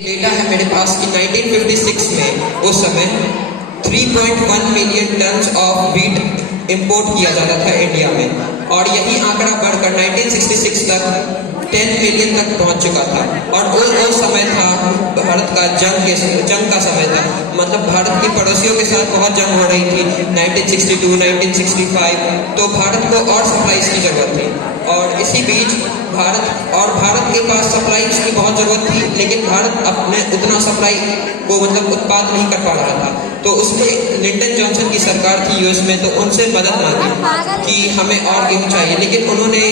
Data है मेरे पास कि 1956 में उस समय 3.1 million tons of wheat import किया जाता था इंडिया में, और यही आंकड़ा बढ़कर 1966 तक 10 मिलियन तक पहुंच चुका था। और वो समय था भारत का जंग का समय था, मतलब भारत के पड़ोसियों के साथ बहुत जंग हो रही थी 1962 1965, तो भारत को और सप्लाईज की जरूरत थी। और इसी बीच भारत के पास सप्लाईज की बहुत जरूरत थी, लेकिन भारत अपने उतना सप्लाई को मतलब उत्पाद नहीं कर पा रहा था। तो उसमें लिंडन जॉनसन की सरकार थी यूएस में, तो उनसे मदद मांगी कि हमें और गेहूं चाहिए, लेकिन उन्होंने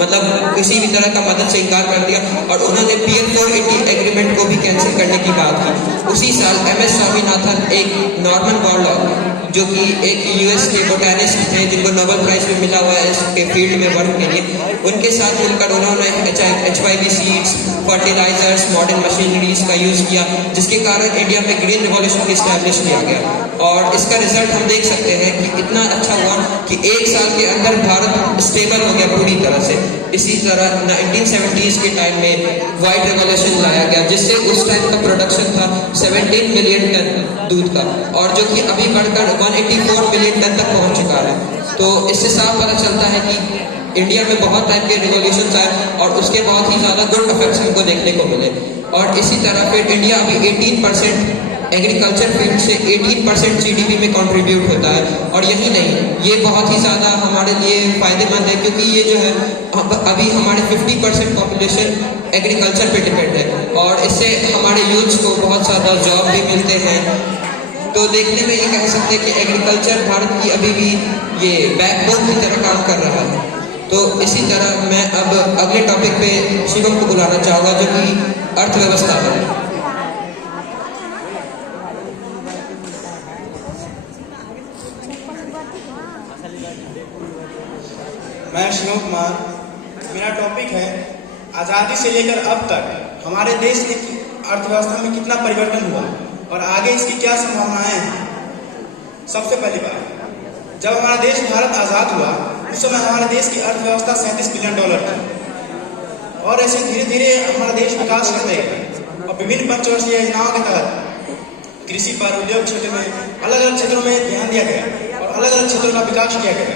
मतलब किसी भी तरह का मदद से इनकार कर दिया और उन्होंने पीएल 480 एग्रीमेंट को भी कैंसिल करने की बात की। उसी साल एमएस स्वामीनाथन, एक नॉर्मन बॉरलॉग जो कि एक यूएस के बोटैनिस्ट थे जिनको नोबेल प्राइज भी मिला हुआ है इसके फील्ड में वर्क के लिए, उनके साथ मिलकर उन्होंने HYV seeds, fertilisers, modern machineries का यूज किया, जिसके कारण इंडिया में ग्रीन रिवॉल्यूशन की स्टैब्लिश किया गया। और इसका रिजल्ट हम देख सकते हैं कि इतना अच्छा हुआ कि एक साल के अंदर भारत स्टेबल हो गया पूरी तरह से। इसी तरह 1970s के टाइम में व्हाइट रिवॉल्यूशन लाया गया, जिससे उस टाइम का प्रोडक्शन था 17 मिलियन टन दूध का, और जो कि अभी बढ़कर 184 मिलियन टन तक पहुंच चुका है। तो इससे साफ पता चलता है कि इंडिया में बहुत टाइप के रिवॉल्यूशन आए और उसके बहुत ही ज्यादा गुड इफेक्ट्स हमको देखने को मिले। और इसी तरह फिर इंडिया अभी 18% एग्रीकल्चर फील्ड से 18% जीडीपी में कंट्रीब्यूट होता है। और यही नहीं, ये बहुत ही ज़्यादा हमारे लिए फ़ायदेमंद है, क्योंकि ये जो है अभी हमारे 50% पॉपुलेशन एग्रीकल्चर पे डिपेंड है, और इससे हमारे यूथ्स को बहुत ज़्यादा जॉब भी मिलते हैं। तो देखने में ये कह सकते हैं कि एग्रीकल्चर भारत की अभी भी ये बैकबोन की तरह काम कर रहा है। तो इसी तरह मैं अब अगले टॉपिक पे शिवम को बुलाना चाहूँगा, जो कि अर्थव्यवस्था है। मैं शिवम कुमार, मेरा टॉपिक है आज़ादी से लेकर अब तक हमारे देश की अर्थव्यवस्था में कितना परिवर्तन हुआ और आगे इसकी क्या संभावनाएं हैं। सबसे पहली बात, जब हमारा देश भारत आज़ाद हुआ उस समय हमारे देश की अर्थव्यवस्था $37 बिलियन थी, और ऐसे धीरे धीरे हमारा देश विकास करते गया और विभिन्न पंचवर्षीय योजनाओं के तहत कृषि पर, उद्योग क्षेत्र में, अलग अलग क्षेत्रों में ध्यान दिया गया और अलग अलग क्षेत्रों का विकास किया गया,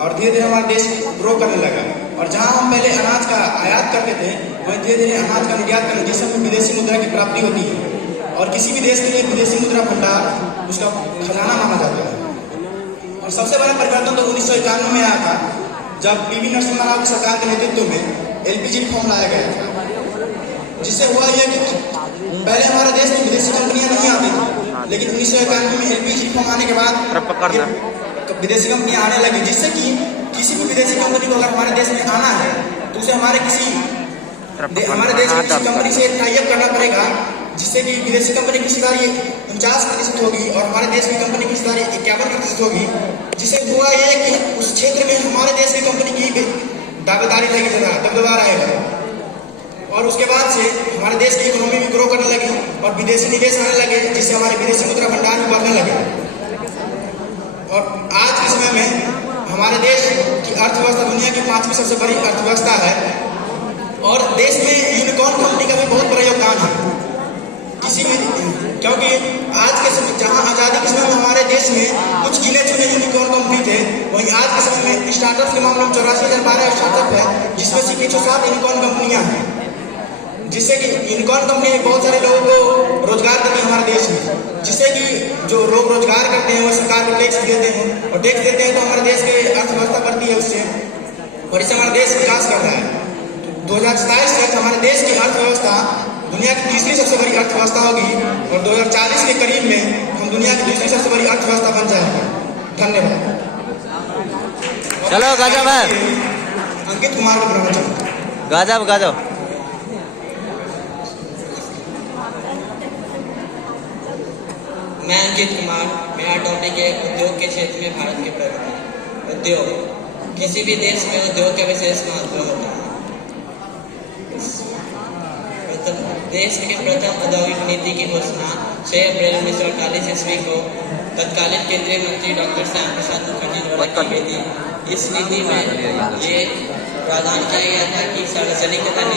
और धीरे धीरे हमारा देश ग्रो करने लगा। और जहां हम पहले अनाज का आयात करते थे, वहीं धीरे धीरे अनाज का निर्यात करने, जिससे हमें विदेशी मुद्रा की प्राप्ति होती है, और किसी भी देश के लिए विदेशी मुद्रा भंडार उसका खजाना माना जाता है। और सबसे बड़ा परिवर्तन तो 1991 में आया था, जब पीवी नरसिम्हा राव की सरकार के नेतृत्व में LPG रिफॉर्म लाया गया था, जिससे हुआ यह कि पहले हमारे देश में विदेशी कंपनियां नहीं आती थी, लेकिन 1991 में LPG रिफॉर्म आने के बाद विदेशी कंपनियां आने लगी, जिससे कि किसी भी विदेशी कंपनी को अगर हमारे देश में आना है तो उसे हमारे देश की किसी कंपनी से टाई अप करना पड़ेगा, जिससे कि विदेशी कंपनी की हिस्सेदारी 49% होगी और हमारे देश की कंपनी की हिस्सेदारी 51% होगी। जिससे हुआ ये कि उस क्षेत्र में हमारे देश की कंपनी की दावेदारी लगेगा, दबदबा रहेगा, और उसके बाद से हमारे देश की इकोनॉमी भी ग्रो करने लगी और विदेशी निवेश आने लगे, जिससे हमारे विदेशी मुद्रा भंडार भी बढ़ने लगे। और आज के समय में हमारे देश की अर्थव्यवस्था दुनिया की 5वीं सबसे बड़ी अर्थव्यवस्था है, और देश में यूनिकॉर्न कंपनी का भी बहुत बड़ा योगदान है। क्योंकि आज के समय, जहां आज़ादी के समय में हमारे देश में कुछ गिने चुने यूनिकॉर्न कंपनी थे, वहीं आज के समय में स्टार्टअप के मामले में 84,012 स्टार्टअप है, जिसमें से 107 यूनिकॉर्न कंपनियां हैं, जिससे कि यूनिकॉर्न कंपनी बहुत सारे लोगों को रोजगार देती है हमारे देश में, जिससे कि जो लोग रोजगार करते हैं वो सरकार को टैक्स देते हैं, और टैक्स देते हैं तो हमारे देश की अर्थव्यवस्था बढ़ती है उससे, और इससे हमारा देश विकास कर रहा है। 2027 तक हमारे देश की अर्थव्यवस्था दुनिया की तीसरी सबसे बड़ी अर्थव्यवस्था होगी, और 2040 के करीब में हम दुनिया की दूसरी सबसे बड़ी अर्थव्यवस्था बन जाएंगे। धन्यवाद। चलो गजब है। अंकित कुमार को बुलाना चाहूँगा। गजब गजब। मैं अंकित कुमार, मेरा टॉपिक है उद्योग के क्षेत्र में भारत की प्रगति। उद्योग, किसी भी देश में उद्योग का विशेष महत्व होता है। देश के प्रथम औद्योगिक नीति की घोषणा 6 अप्रैल 1948 ईस्वी को तत्कालीन केंद्रीय मंत्री डॉक्टर श्याम प्रसाद मुखर्जी द्वारा की गई थी। इस नीति में ये प्रावधान किया गया था कि सार्वजनिक तथा